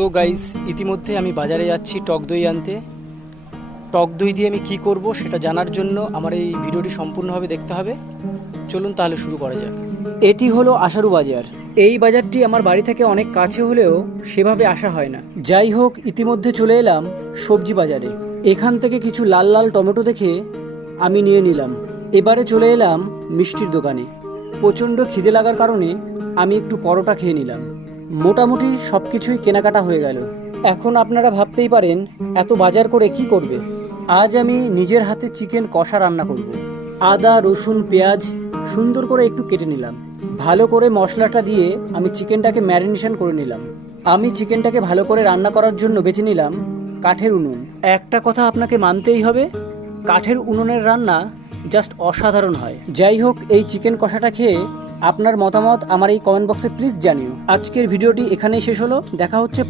So guys, ইতিমধ্যে আমি বাজারে যাচ্ছি টক দই আনতে। টক দই দিয়ে আমি কি করব সেটা জানার জন্য আমার এই ভিডিওটি সম্পূর্ণভাবে দেখতে হবে। চলুন তাহলে শুরু করা যাক। এটি হলো আশারু বাজার। এই বাজারটি আমার বাড়ি থেকে অনেক কাছে হলেও সেভাবে আসা হয় না। যাই হোক, ইতিমধ্যে চলে এলাম সবজি বাজারে। এখান থেকে কিছু লাল লাল টমেটো দেখে আমি নিয়ে নিলাম। এবারে চলে এলাম মিষ্টির দোকানে। প্রচণ্ড খিদে লাগার কারণে আমি একটু পরোটা খেয়ে নিলাম। মোটামুটি সব কিছুই কেনাকাটা হয়ে গেল। এখন আপনারা ভাবতেই পারেন এত বাজার করে কি করবে। আজ আমি নিজের হাতে চিকেন কষা রান্না করব। আদা, রসুন, পেঁয়াজ সুন্দর করে একটু কেটে নিলাম। ভালো করে মশলাটা দিয়ে আমি চিকেনটাকে ম্যারিনেশন করে নিলাম। আমি চিকেনটাকে ভালো করে রান্না করার জন্য বেছে নিলাম কাঠের উনুন। একটা কথা আপনাকে মানতেই হবে, কাঠের উনুনের রান্না জাস্ট অসাধারণ হয়। যাই হোক, এই চিকেন কষাটা খেয়ে আপনার মতামত আমার এই কমেন্ট বক্সে প্লিজ জানিও। আজকের ভিডিওটি এখানেই শেষ হলো। দেখা হচ্ছে